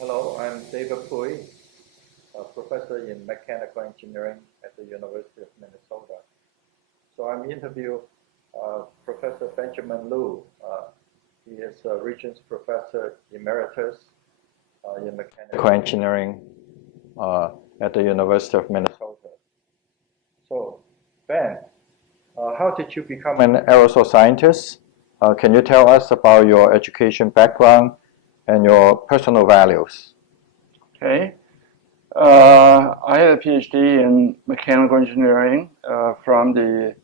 Hello, I'm David Pui, a professor in mechanical engineering at the University of Minnesota. So I'm interviewing Professor Benjamin Liu. He is a Regents Professor Emeritus in mechanical engineering at the University of Minnesota. So, Ben, how did you become an aerosol scientist? Can you tell us about your education background and your personal values? Okay. I had a PhD in mechanical engineering from the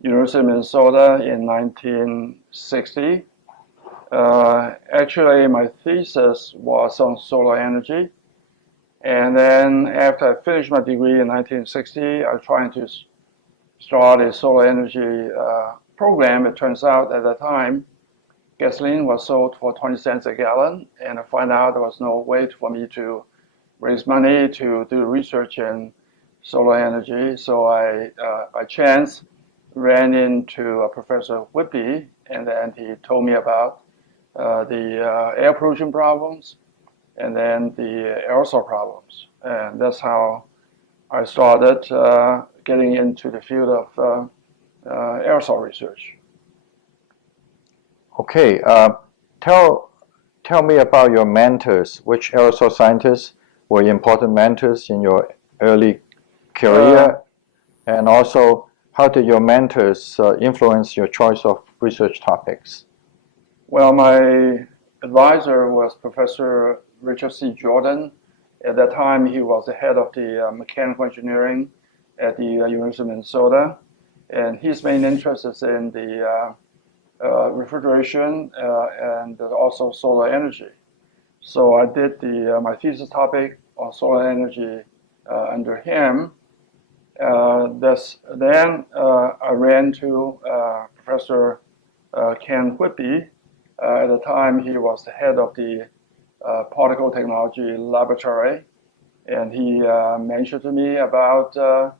University of Minnesota in 1960. Actually, my thesis was on solar energy. And then after I finished my degree in 1960, I was trying to start a solar energy program. It turns out at the time, gasoline was sold for 20 cents a gallon, and I found out there was no way for me to raise money to do research in solar energy. So I, by chance, ran into Professor Whitby, and then he told me about the air pollution problems and then the aerosol problems. And that's how I started getting into the field of aerosol research. Okay, tell me about your mentors. Which aerosol scientists were important mentors in your early career? And also, how did your mentors influence your choice of research topics? Well, my advisor was Professor Richard C. Jordan. At that time, he was the head of the mechanical engineering at the University of Minnesota. And his main interest is in the refrigeration and also solar energy. So I did my thesis topic on solar energy under him. Then I ran to Professor Ken Whitby. At the time, he was the head of the particle technology laboratory, and he mentioned to me about the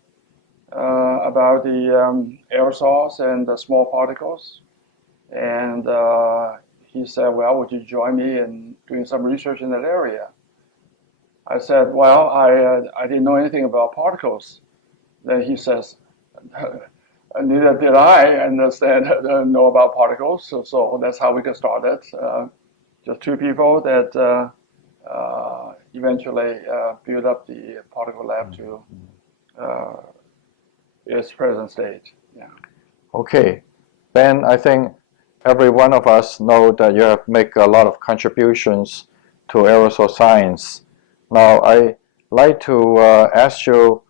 aerosols and the small particles. And he said, well, would you join me in doing some research in that area? I said, well, I didn't know anything about particles. Then he says, neither did I know about particles. So that's how we got started. Just two people that eventually built up the particle lab to its present state. Yeah. Okay, Ben, I think every one of us know that you have made a lot of contributions to aerosol science. Now, I like to ask you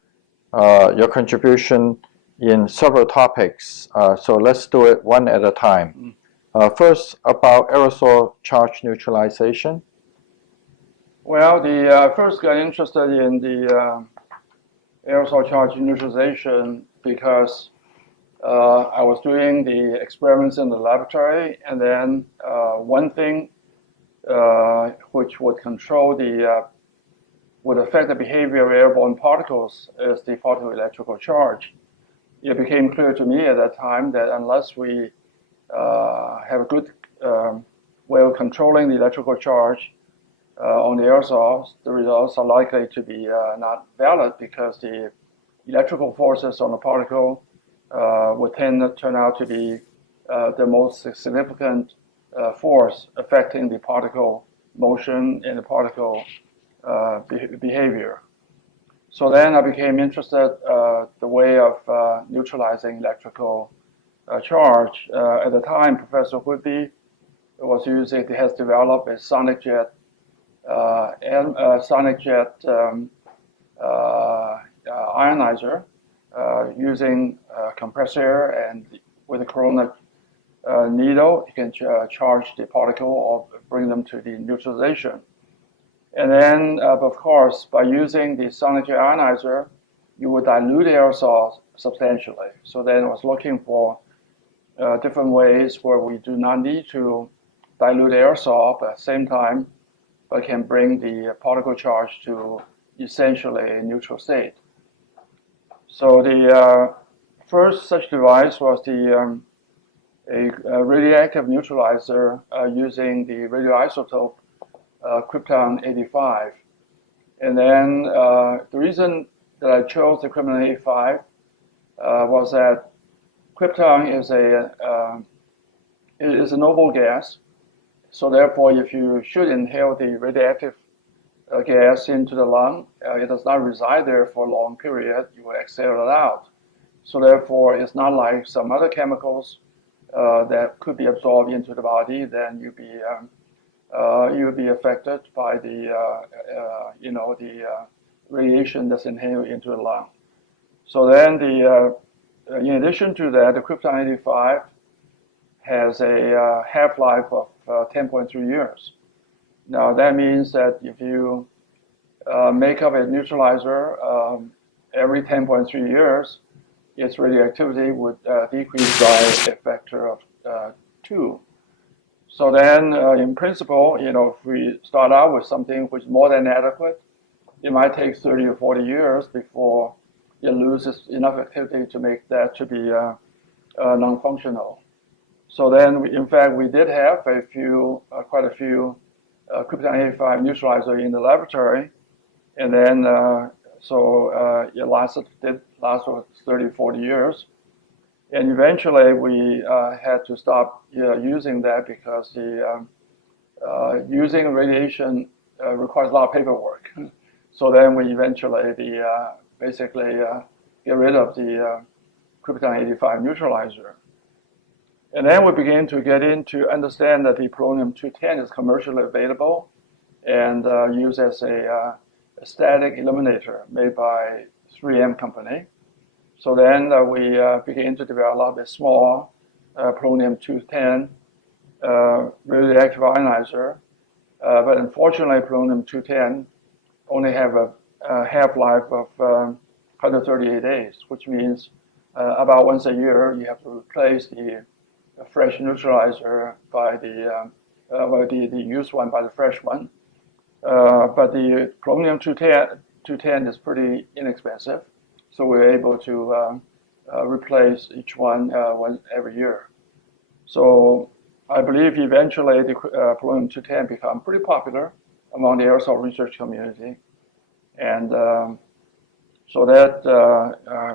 your contribution in several topics. So let's do it one at a time. First, about aerosol charge neutralization. Well, the first got interested in the aerosol charge neutralization because I was doing the experiments in the laboratory, and then one thing which would control would affect the behavior of airborne particles is the photoelectrical charge. It became clear to me at that time that unless we have a good way of controlling the electrical charge on the aerosols, the results are likely to be not valid because the electrical forces on the particle would tend to turn out to be the most significant force affecting the particle motion and the particle behavior. So then I became interested the way of neutralizing electrical charge. At the time, Professor Whitby has developed a sonic jet ionizer using a compressor, and with a corona needle, you can charge the particle or bring them to the neutralization. And then, of course, by using the sonic jet ionizer, you would dilute aerosols substantially. So then I was looking for different ways where we do not need to dilute aerosol, but at the same time, but can bring the particle charge to essentially a neutral state. So the first such device was a radioactive neutralizer using the radioisotope krypton-85. And then the reason that I chose the krypton-85 was that krypton is a noble gas. So therefore, if you should inhale the radioactive gas into the lung, it does not reside there for a long period. You will exhale it out. So therefore, it's not like some other chemicals that could be absorbed into the body. Then you'd be affected by the radiation that's inhaled into the lung. So then in addition to that, the krypton-85 has a half-life of 10.3 years. Now that means that if you make up a neutralizer every 10.3 years, its radioactivity would decrease by a factor of 2. So then, in principle, if we start out with something which is more than adequate, it might take 30 or 40 years before it loses enough activity to make that to be non-functional. So then, in fact, we did have quite a few krypton-85 neutralizer in the laboratory, and then it did last for 30, 40 years. And eventually we had to stop using that because using radiation requires a lot of paperwork. So then we eventually basically get rid of the krypton-85 neutralizer. And then we began to get into understand that the polonium-210 is commercially available and used as a static eliminator made by 3M company. So then we began to develop a small polonium-210 radioactive ionizer. But unfortunately, polonium-210 only have a half-life of 138 days, which means about once a year you have to replace the fresh neutralizer by the used one by the fresh one. But the polonium-210 is pretty inexpensive, so we're able to replace each one every year. So I believe eventually the polonium-210 become pretty popular among the aerosol research community, and so that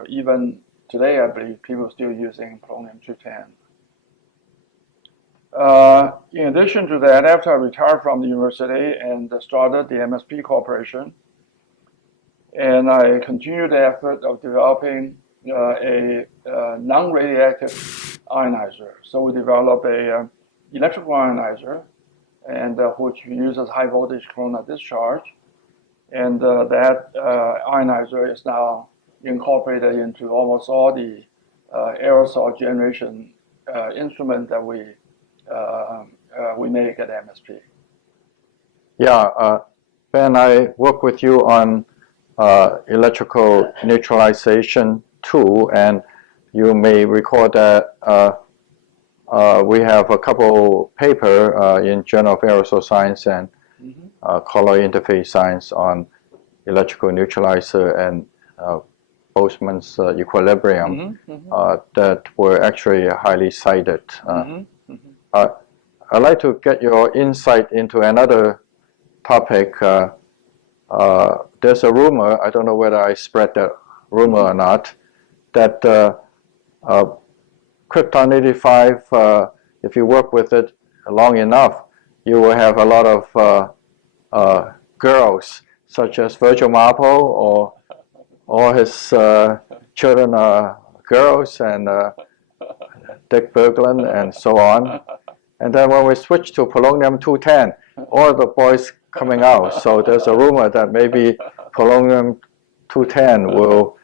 even today I believe people are still using polonium-210. In addition to that, after I retired from the university and started the MSP Corporation, and I continued the effort of developing a non-radioactive ionizer. So we developed a electrical ionizer, and which uses high voltage corona discharge, and that ionizer is now incorporated into almost all the aerosol generation instrument that we make at MSP. Yeah, Ben, I work with you on electrical neutralization too, and you may recall that we have a couple paper in Journal of Aerosol Science and Colloid Interface Science on electrical neutralizer and Boltzmann's equilibrium that were actually highly cited. I'd like to get your insight into another topic. There's a rumor, I don't know whether I spread that rumor or not, that krypton-85, if you work with it long enough, you will have a lot of girls, such as Virgil Marple, or all his children are girls, and Dick Berglund, and so on. And then when we switch to polonium-210, all the boys coming out. So there's a rumor that maybe polonium-210 will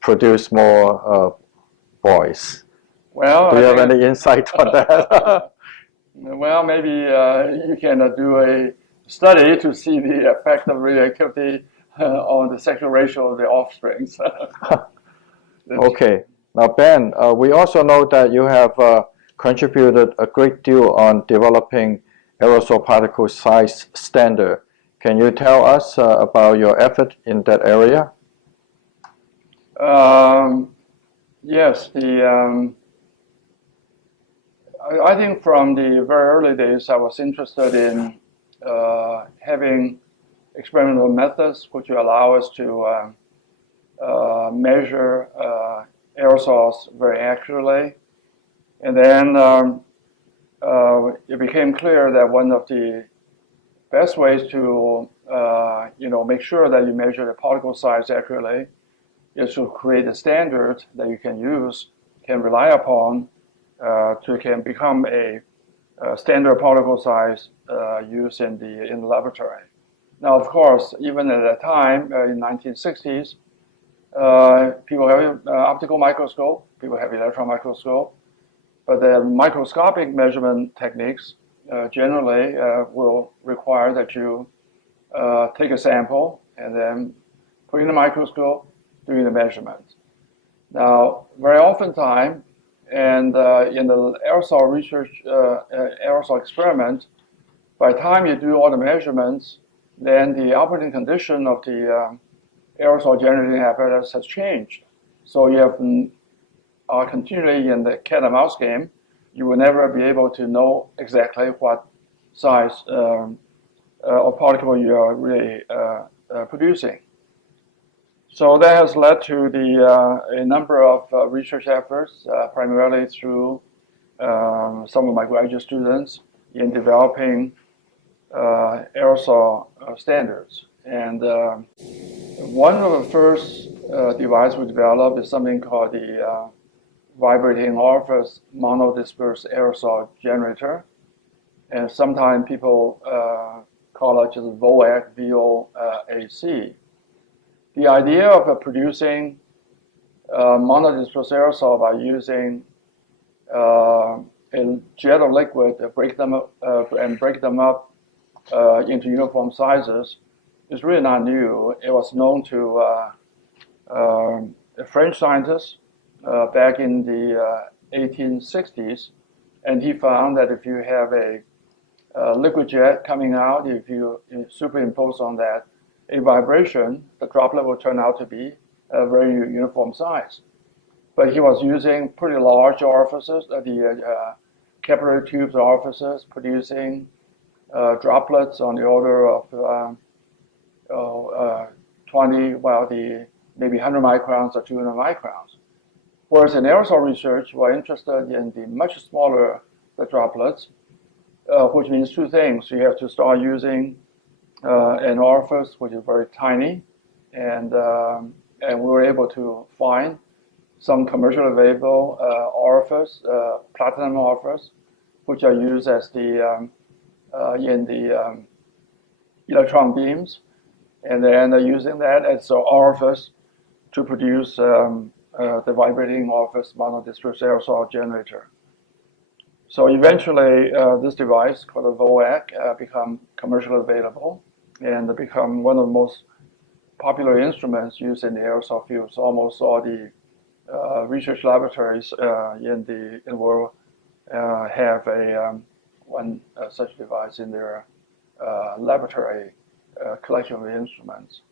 produce more boys. Well, do you have any insight on that? Well, maybe you can do a study to see the effect of radioactivity on the sexual ratio of the offsprings. Okay. Now, Ben, we also know that you have contributed a great deal on developing aerosol particle size standard. Can you tell us about your effort in that area? Yes, I think from the very early days I was interested in having experimental methods which allow us to measure aerosols very accurately. And then it became clear that one of the best ways to make sure that you measure the particle size accurately is to create a standard that you can use, can rely upon, can become a standard particle size used in the laboratory. Now, of course, even at that time in 1960s, people have optical microscope, people have electron microscope, but the microscopic measurement techniques generally will require that you take a sample and then put in a microscope, doing the measurement. Now, very often time, and in the aerosol research, aerosol experiment, by the time you do all the measurements, then the operating condition of the aerosol generating apparatus has changed. So you have continually in the cat and mouse game, you will never be able to know exactly what size of particle you are really producing. So that has led to a number of research efforts, primarily through some of my graduate students in developing aerosol standards. And one of the first devices we developed is something called the vibrating orifice monodisperse aerosol generator. And sometimes people call it just VOAC, VOAC. The idea of producing monodisperse aerosol by using a jet of liquid, break them up into uniform sizes is really not new. It was known to a French scientist back in the 1860s, and he found that if you have a liquid jet coming out, if you superimpose on that a vibration, the droplet will turn out to be a very uniform size. But he was using pretty large orifices, the capillary tubes orifices, producing droplets on the order of 20, maybe 100 microns or 200 microns. Whereas in aerosol research, we're interested in the much smaller the droplets, which means two things. You have to start using an orifice which is very tiny, and we were able to find some commercially available orifice, platinum orifice, which are used as the in the electron beams, and then using that as an orifice to produce the vibrating orifice monodisperse aerosol generator. So eventually, this device called a VOAC become commercially available and become one of the most popular instruments used in the aerosol field. So almost all the research laboratories in the world have one such device in their laboratory collection of instruments.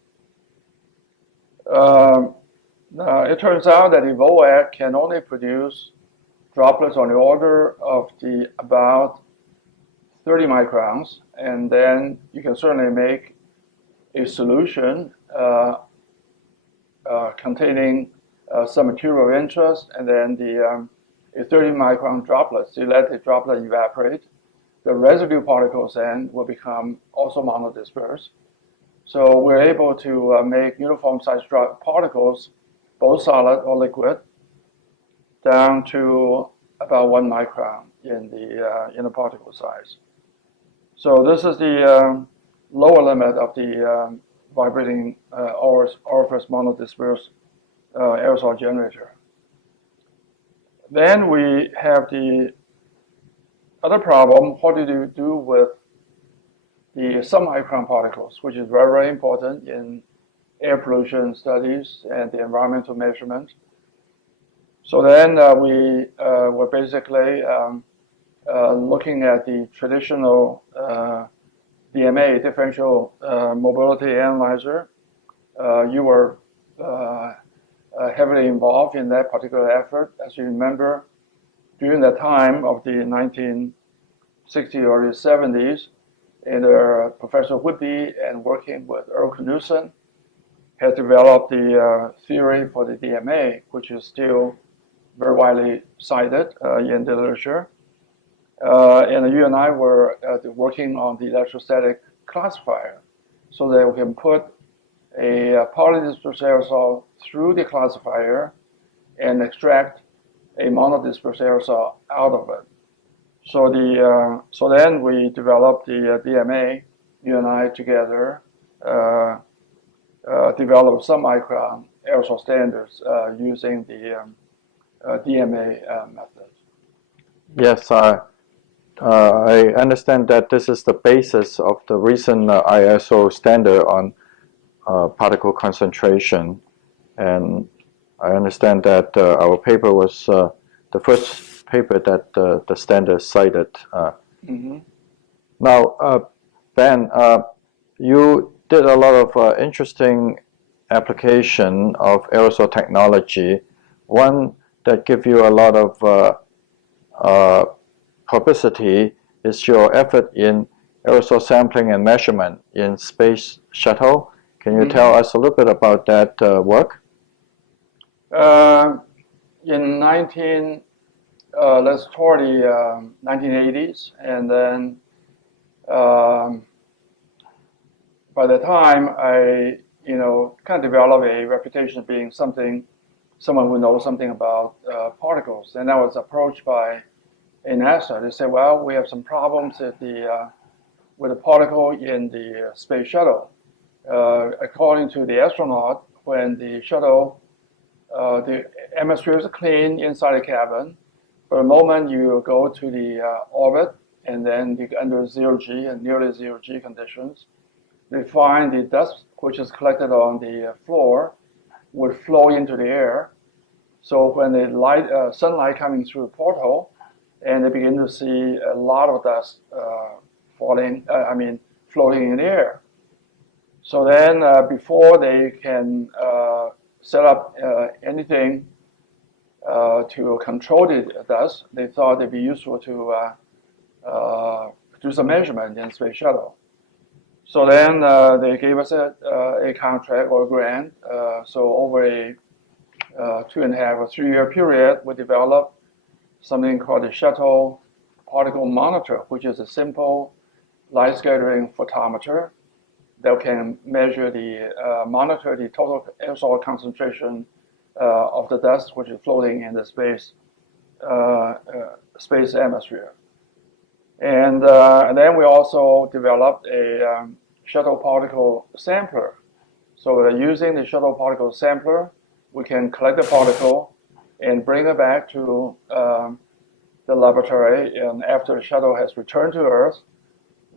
It turns out that the VOAC can only produce droplets on the order of about 30 microns, and then you can certainly make a solution containing some material of interest, and then a 30 micron droplet. So you let the droplet evaporate. The residue particles then will become also monodisperse. So we're able to make uniform sized particles, both solid or liquid, down to about 1 micron in the particle size. So this is the lower limit of the vibrating orifice monodisperse aerosol generator. Then we have the other problem: what do you do with the submicron particles, which is very, very important in air pollution studies and the environmental measurement. So then we were basically looking at the traditional DMA, differential mobility analyzer. You were heavily involved in that particular effort. As you remember, during the time of the 1960s, early 70s, And Professor Whitby and working with Earl Knudsen has developed the theory for the DMA, which is still very widely cited in the literature. And you and I were working on the electrostatic classifier so that we can put a polydispersed aerosol through the classifier and extract a monodispersed aerosol out of it. So then we developed the DMA, you and I together, developed some micron aerosol standards using the DMA method. Yes, I understand that this is the basis of the recent ISO standard on particle concentration, and I understand that our paper was the first paper that the standard cited. Now, Ben, you did a lot of interesting application of aerosol technology. One that gives you a lot of publicity is your effort in aerosol sampling and measurement in Space Shuttle. Can you tell us a little bit about that work? In let's start the 1980s, and then by the time I, kind of developed a reputation of being someone who knows something about particles, and I was approached by NASA. They said, well, we have some problems with the particle in the space shuttle. According to the astronaut, when the shuttle, the atmosphere is clean inside the cabin, but the moment you go to the orbit and then you under zero G and nearly zero G conditions, they find the dust which is collected on the floor would flow into the air. So when the sunlight coming through the porthole, and they begin to see a lot of dust floating in the air. So then before they can set up anything to control the dust, they thought it'd be useful to do some measurement in Space Shuttle. So then they gave us a contract or a grant. So over a 2.5 or 3 year period, we developed something called the Shuttle Particle Monitor, which is a simple light scattering photometer that can measure monitor the total aerosol concentration of the dust which is floating in the space atmosphere. And then we also developed a shuttle particle sampler. So using the shuttle particle sampler, we can collect the particle and bring it back to the laboratory. And after the shuttle has returned to Earth,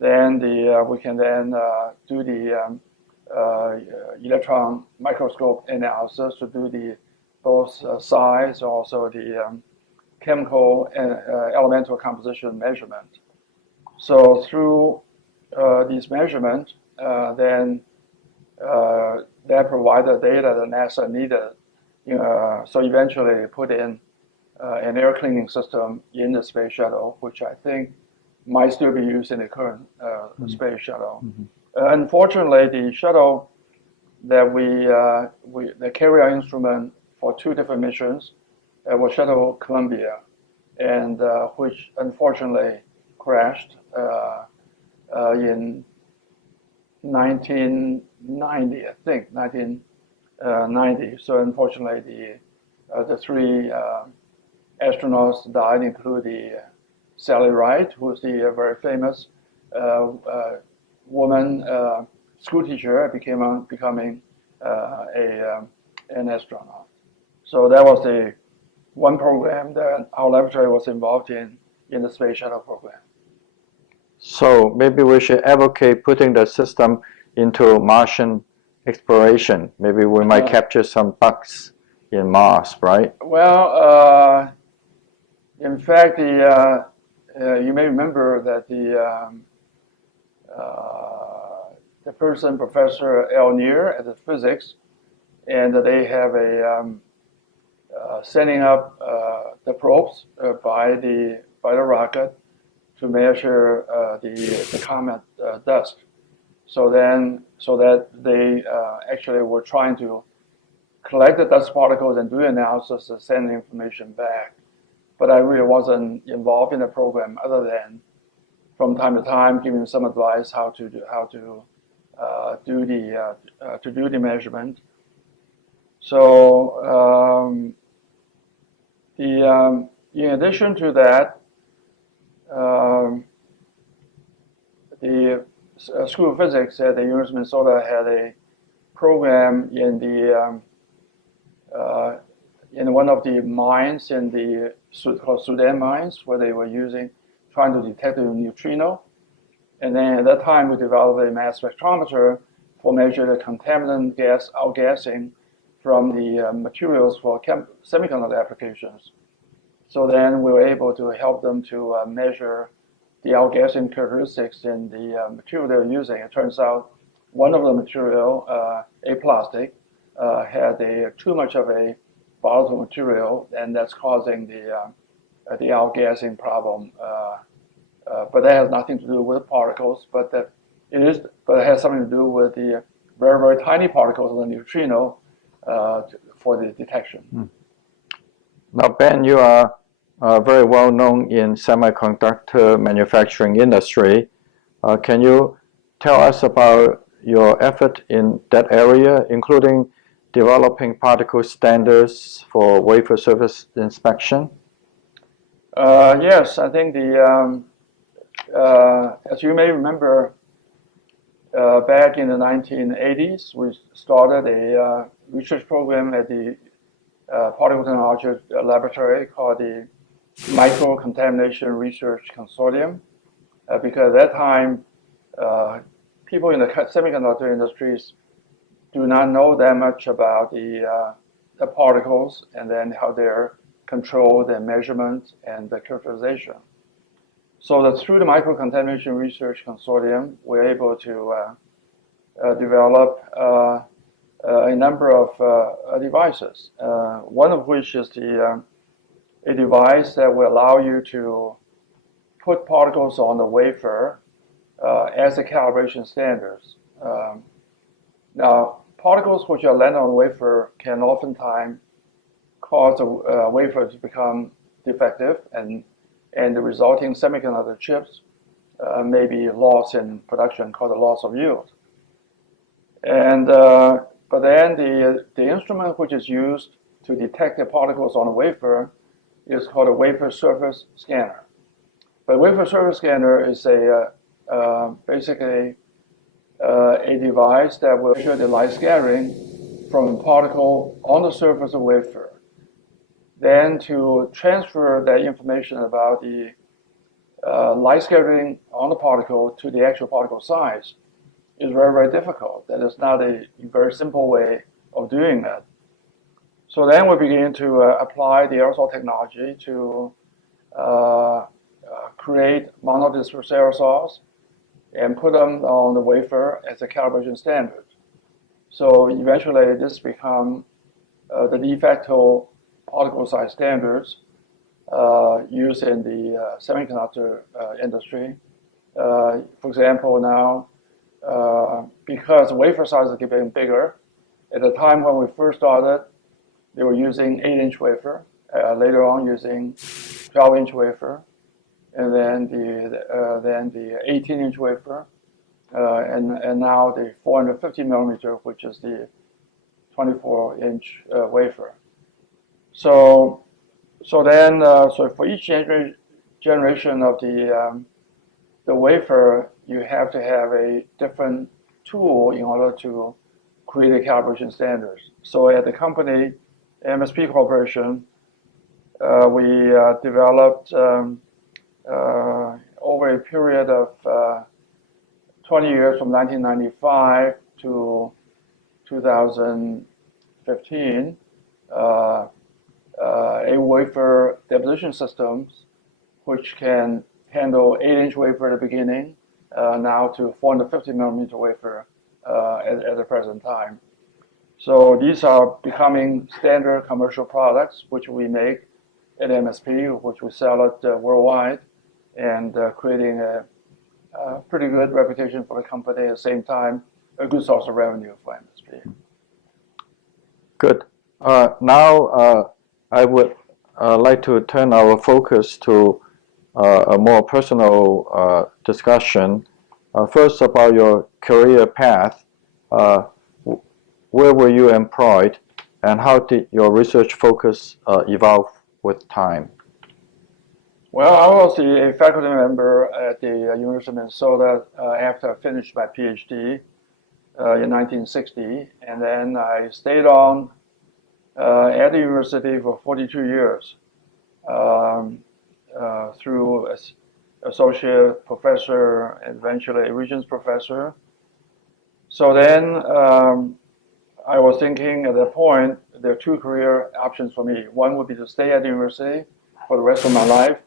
then we can then do the electron microscope analysis to do both size, also the chemical and elemental composition measurement. So through these measurements, then that provided data that NASA needed. So eventually they put in an air cleaning system in the space shuttle, which I think might still be used in the current space shuttle. Unfortunately, the shuttle that the carrier instrument for 2 different missions was Shuttle Columbia, and which unfortunately crashed in 1990, I think, 1990. So unfortunately, the 3 astronauts died, including Sally Ride, who is the very famous woman school teacher, becoming an astronaut. So that was the one program that our laboratory was involved in the Space Shuttle program. So maybe we should advocate putting the system into Martian exploration. Maybe we might capture some bugs in Mars, right? Well, in fact, you may remember that the person, Professor Al Neer at the physics, and they have a setting up the probes by the rocket to measure the comet dust. So that they actually were trying to collect the dust particles and do analysis and send information back. But I really wasn't involved in the program other than from time to time giving some advice how to do the measurement. So in addition to that, the School of Physics at the University of Minnesota had a program in one of the mines in the called Sudan mines, where they were trying to detect a neutrino. And then at that time, we developed a mass spectrometer for measure the contaminant gas outgassing from the materials for semiconductor applications. So then we were able to help them to measure the outgassing characteristics in the material they were using. It turns out one of the material, a plastic, had too much of a volatile material, and that's causing the outgassing problem. But that has nothing to do with particles, but it has something to do with the very, very tiny particles of the neutrino for the detection. Now, Ben, you are very well known in semiconductor manufacturing industry. Can you tell us about your effort in that area, including developing particle standards for wafer surface inspection? Yes, I think as you may remember, back in the 1980s, we started a research program at the Particle Technology Laboratory called the Microcontamination Research Consortium, because at that time, people in the semiconductor industries do not know that much about the particles and then how they're controlled and measurement and the characterization. So that through the Microcontamination Research Consortium, we're able to develop a number of devices, one of which is a device that will allow you to put particles on the wafer as a calibration standards. Now, particles which are landed on the wafer can oftentimes cause the wafer to become defective, and the resulting semiconductor chips may be lost in production, called the loss of yield. And but then the instrument which is used to detect the particles on the wafer is called a wafer surface scanner. But wafer surface scanner is basically a device that will measure the light scattering from a particle on the surface of the wafer. Then to transfer that information about the light scattering on the particle to the actual particle size is very, very difficult. That is not a very simple way of doing that. So then we begin to apply the aerosol technology to create monodisperse aerosols and put them on the wafer as a calibration standard. So eventually this becomes the de facto particle size standards used in the semiconductor industry. For example, now, because wafer sizes are getting bigger, at the time when we first started, they were using 8-inch wafer, later on using 12-inch wafer, and then the 18-inch wafer, and now the 450 millimeter, which is the 24-inch wafer. So for each generation of the wafer, you have to have a different tool in order to create a calibration standards. So at the company, MSP Corporation, we developed over a period of 20 years from 1995 to 2015, a wafer deposition systems which can handle 8-inch wafer at the beginning, now to 450 millimeter wafer at the present time. So these are becoming standard commercial products which we make at MSP, which we sell it worldwide. and creating a pretty good reputation for the company, at the same time, a good source of revenue for MSP. Good. Now I would like to turn our focus to a more personal discussion. First, about your career path. Where were you employed, and how did your research focus evolve with time? Well, I was a faculty member at the University of Minnesota after I finished my PhD in 1960, and then I stayed on at the university for 42 years through associate professor and eventually a Regents professor. So then I was thinking at that point, there are two career options for me. One would be to stay at the university for the rest of my life,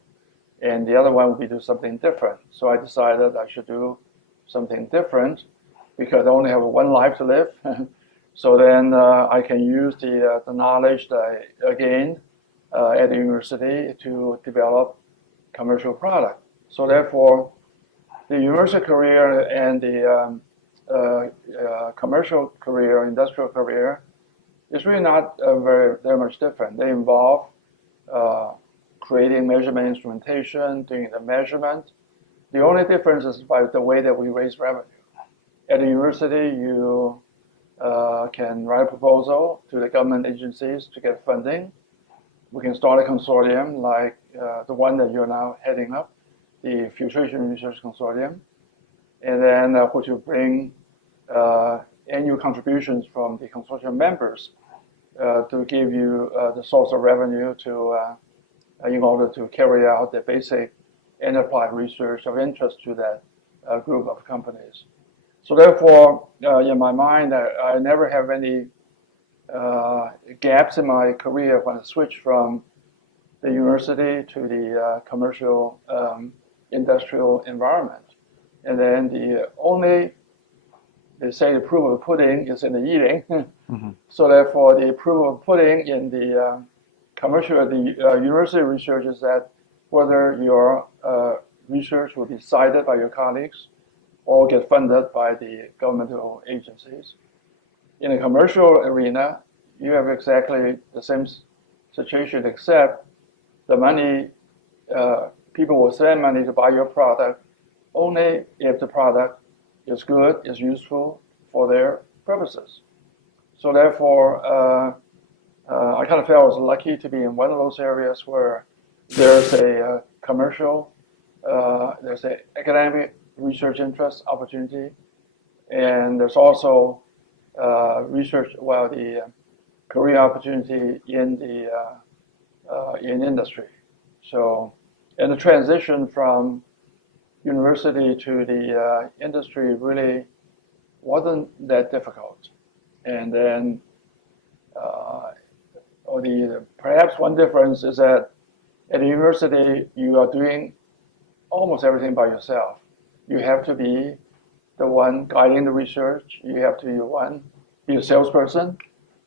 and the other one would be to do something different. So I decided I should do something different because I only have one life to live. So then I can use the knowledge that I gained at the university to develop commercial product. So therefore, the university career and the commercial career, industrial career, is really not very much different. They involve creating measurement instrumentation, doing the measurement. The only difference is by the way that we raise revenue. At the university, you can write a proposal to the government agencies to get funding. We can start a consortium like the one that you're now heading up, the Filtration Research Consortium, and then which will bring annual contributions from the consortium members to give you the source of revenue to in order to carry out the basic and applied research of interest to that group of companies. So therefore, in my mind, I never have any gaps in my career when I switched from the university to the commercial industrial environment. And then the only, they say the proof of the pudding is in the eating. Mm-hmm. So therefore, the proof of pudding in the commercial, the university research is that whether your research will be cited by your colleagues or get funded by the governmental agencies. In the commercial arena, you have exactly the same situation, except the money, people will spend money to buy your product only if the product is good, is useful for their purposes. So therefore, I kind of felt I was lucky to be in one of those areas where there's a commercial, there's an academic research interest opportunity, and there's also research, well, the career opportunity in the in industry. So, and the transition from university to the industry really wasn't that difficult. And then, perhaps one difference is that at the university you are doing almost everything by yourself. You have to be the one guiding the research. You have to be a salesperson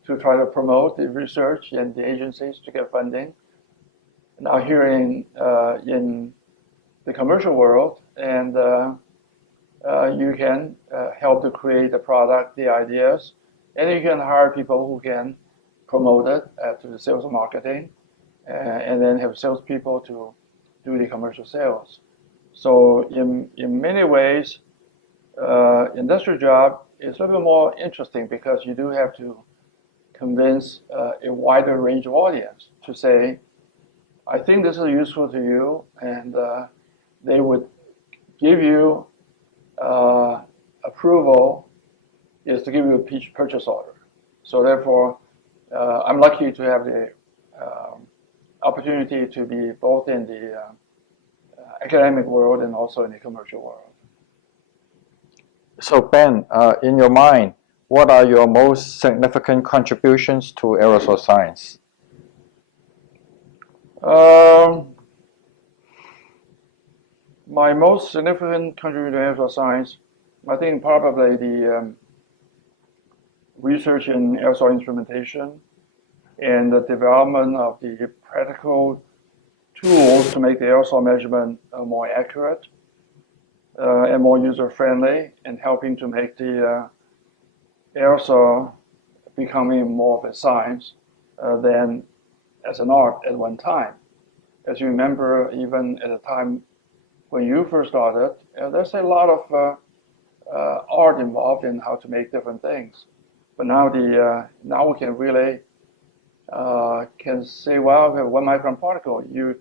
to try to promote the research and the agencies to get funding. Now here in the commercial world, and you can help to create the product, the ideas, and you can hire people who can promote it to the sales and marketing, and then have salespeople to do the commercial sales. So in many ways, industrial job is a little bit more interesting because you do have to convince a wider range of audience to say, I think this is useful to you, and they would give you approval is to give you a purchase order. So therefore, I'm lucky to have the opportunity to be both in the academic world and also in the commercial world. So Ben, in your mind, what are your most significant contributions to aerosol science? My most significant contribution to aerosol science, I think probably the research in aerosol instrumentation and the development of the practical tools to make the aerosol measurement more accurate and more user-friendly, and helping to make the aerosol becoming more of a science than as an art at one time. As you remember, even at the time when you first started, there's a lot of art involved in how to make different things. But now now we can really can say, well, we have 1 micron particle. We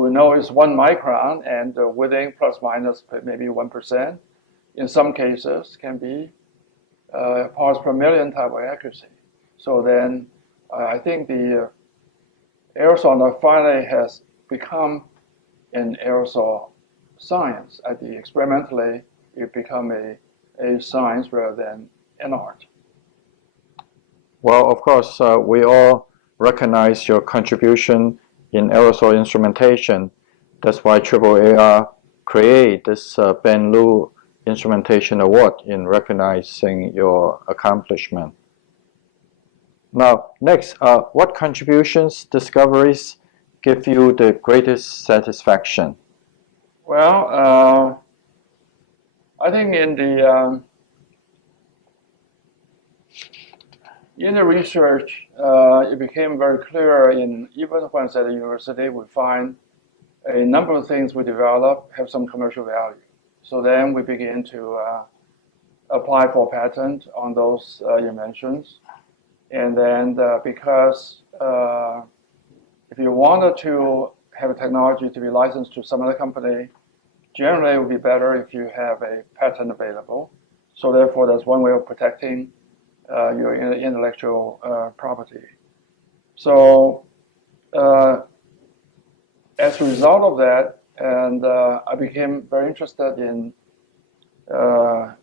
will know it's 1 micron, and within plus minus maybe 1%. In some cases, can be parts per million type of accuracy. So then, I think the aerosol now finally has become an aerosol science. I think experimentally, it become a science rather than an art. Well, of course, we all recognize your contribution in aerosol instrumentation. That's why AAAR create this Ben Lu Instrumentation Award in recognizing your accomplishment. Now, next, what contributions, discoveries give you the greatest satisfaction? Well, I think in the research, it became very clear even when I was at the university, we find a number of things we develop have some commercial value. So then we begin to apply for patent on those inventions. And then because if you wanted to have a technology to be licensed to some other company, generally it would be better if you have a patent available. So therefore, that's one way of protecting your intellectual property. So as a result of that, and I became very interested in the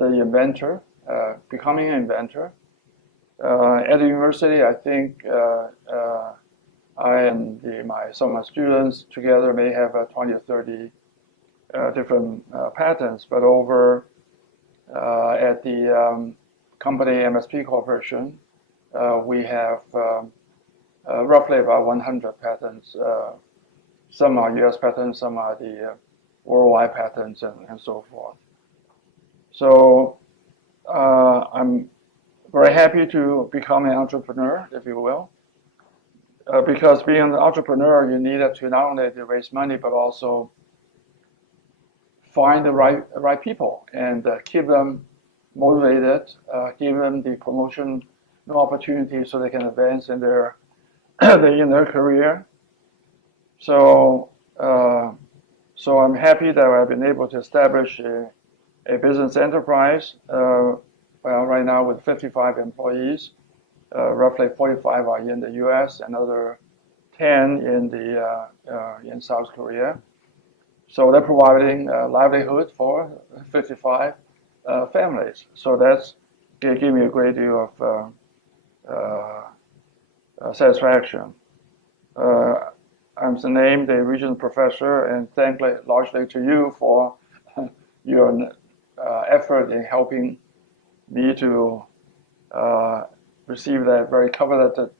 inventor, becoming an inventor. At the university, I think I and some of my students together may have 20 or 30 different patents, but over at the company MSP Corporation, we have roughly about 100 patents. Some are U.S. patents, some are the worldwide patents, and so forth. So I'm very happy to become an entrepreneur, if you will, because being an entrepreneur, you needed to not only to raise money, but also find the right people and keep them motivated, give them the promotion opportunities so they can advance in their career. So I'm happy that I've been able to establish a business enterprise. Well, right now with 55 employees, roughly 45 are in the U.S., another 10 in South Korea. So they're providing livelihood for 55 families. So that's gave me a great deal of satisfaction. I'm named a Regents Professor, and thanks largely to you for your effort in helping me to receive that very coveted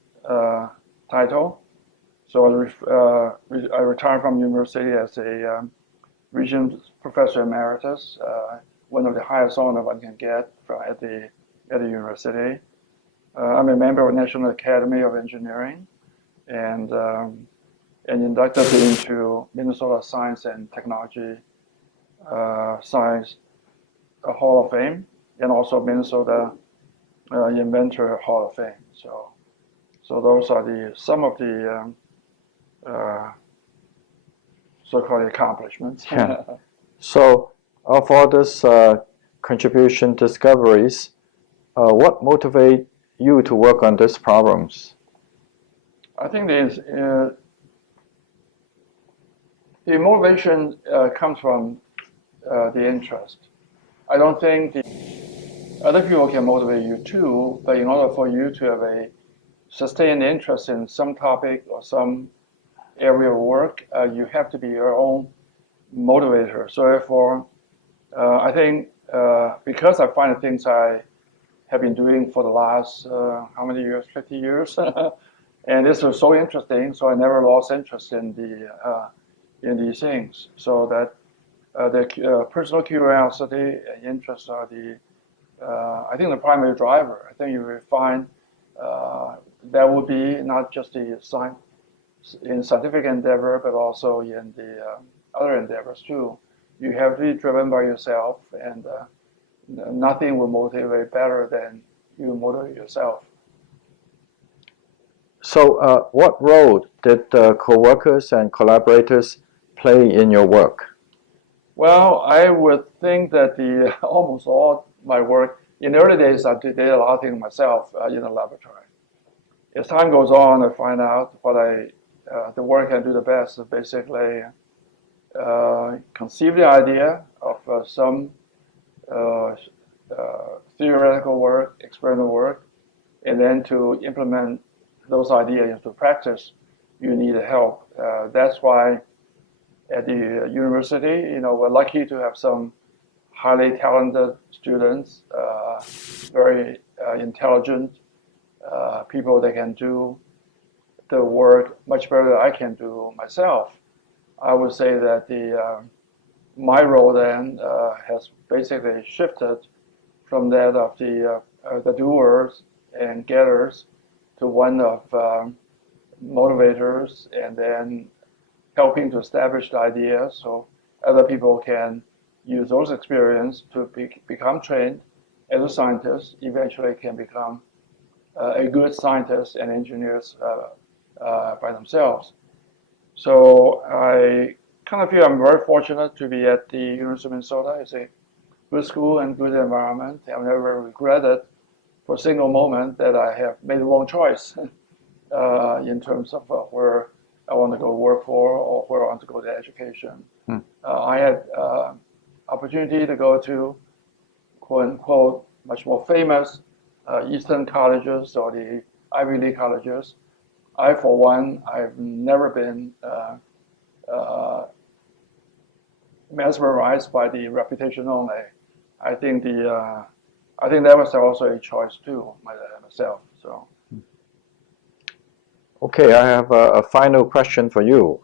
title. So I retired from university as a Regents Professor Emeritus, one of the highest honors one can get at the university. I'm a member of the National Academy of Engineering, and inducted into Minnesota Science and Technology Science Hall of Fame, and also Minnesota Inventor Hall of Fame. So those are some of the so-called accomplishments. Yeah. So of all this contribution discoveries, what motivates you to work on these problems? I think the motivation comes from the interest. I don't think other people can motivate you too, but in order for you to have a sustained interest in some topic or some area of work, you have to be your own motivator. So therefore, I think because I find the things I have been doing for the last, how many years, 50 years, And this was so interesting, so I never lost interest in these things. So that the personal curiosity and interest are I think the primary driver. I think you will find that will be not just in scientific endeavor, but also in the other endeavors too. You have to be driven by yourself, and nothing will motivate better than you motivate yourself. So, what role did co-workers and collaborators play in your work? Well, I would think that almost all my work in the early days, I did a lot of things myself in the laboratory. As time goes on, I find out what the work I do the best is basically conceive the idea of some theoretical work, experimental work, and then to implement those ideas into practice, you need help. That's why at the university, we're lucky to have some highly talented students, very intelligent people that can do the work much better than I can do myself. I would say that my role then has basically shifted from that of the doers and getters to one of motivators, and then helping to establish the ideas so other people can use those experiences to become trained as a scientist, eventually can become a good scientist and engineers by themselves. So I kind of feel I'm very fortunate to be at the University of Minnesota. It's a good school and good environment. I've never regretted for a single moment that I have made the wrong choice in terms of where I want to go work for or where I want to go to education. I had opportunity to go to quote unquote much more famous Eastern colleges or the Ivy League colleges. I, for one, I've never been mesmerized by the reputation only. I think that was also a choice too myself. So. Okay, I have a final question for you.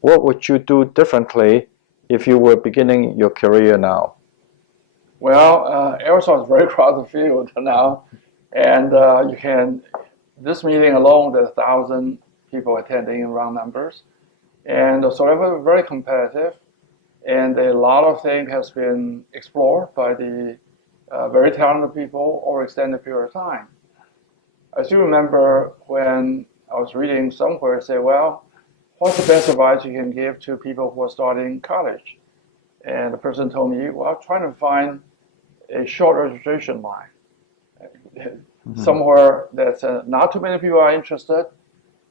What would you do differently if you were beginning your career now? Well, aerosol is a very crowded field now, and this meeting alone, there's 1,000 people attending in round numbers, and so it was very competitive, and a lot of things has been explored by the very talented people over extended period of time. I still remember when I was reading somewhere, say, well, what's the best advice you can give to people who are starting college? And the person told me, well, try to find a short registration line. Somewhere that's not too many people are interested.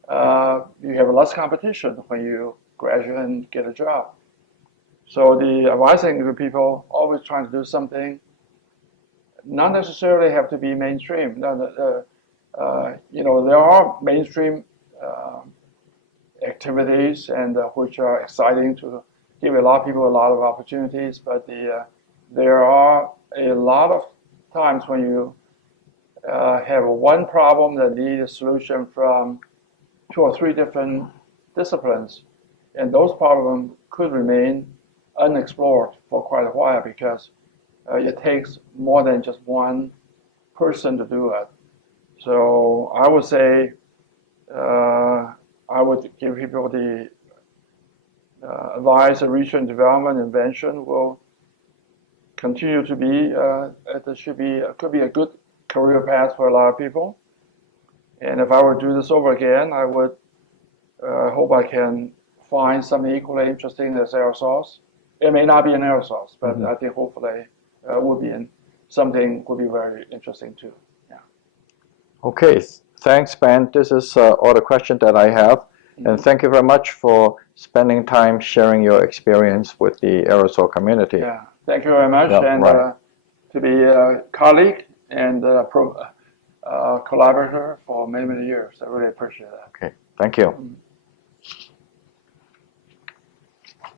You have less competition when you graduate and get a job. So the advising to people always trying to do something, not necessarily have to be mainstream. There are mainstream activities and which are exciting to give a lot of people a lot of opportunities, but there are a lot of times when you have one problem that needs a solution from 2 or 3 different disciplines, and those problems could remain unexplored for quite a while because it takes more than just one person to do it. So I would say I would give people the advice that research and development invention will continue to be, could be a good career path for a lot of people. And if I were to do this over again, I would hope I can find something equally interesting as aerosols. It may not be an aerosols, but I think hopefully would be would be very interesting too. Yeah. Okay, thanks, Ben. This is all the questions that I have. And thank you very much for spending time sharing your experience with the aerosol community. Yeah, thank you very much. Yeah, and right. To be a colleague and collaborator for many, many years. I really appreciate that. Okay, thank you.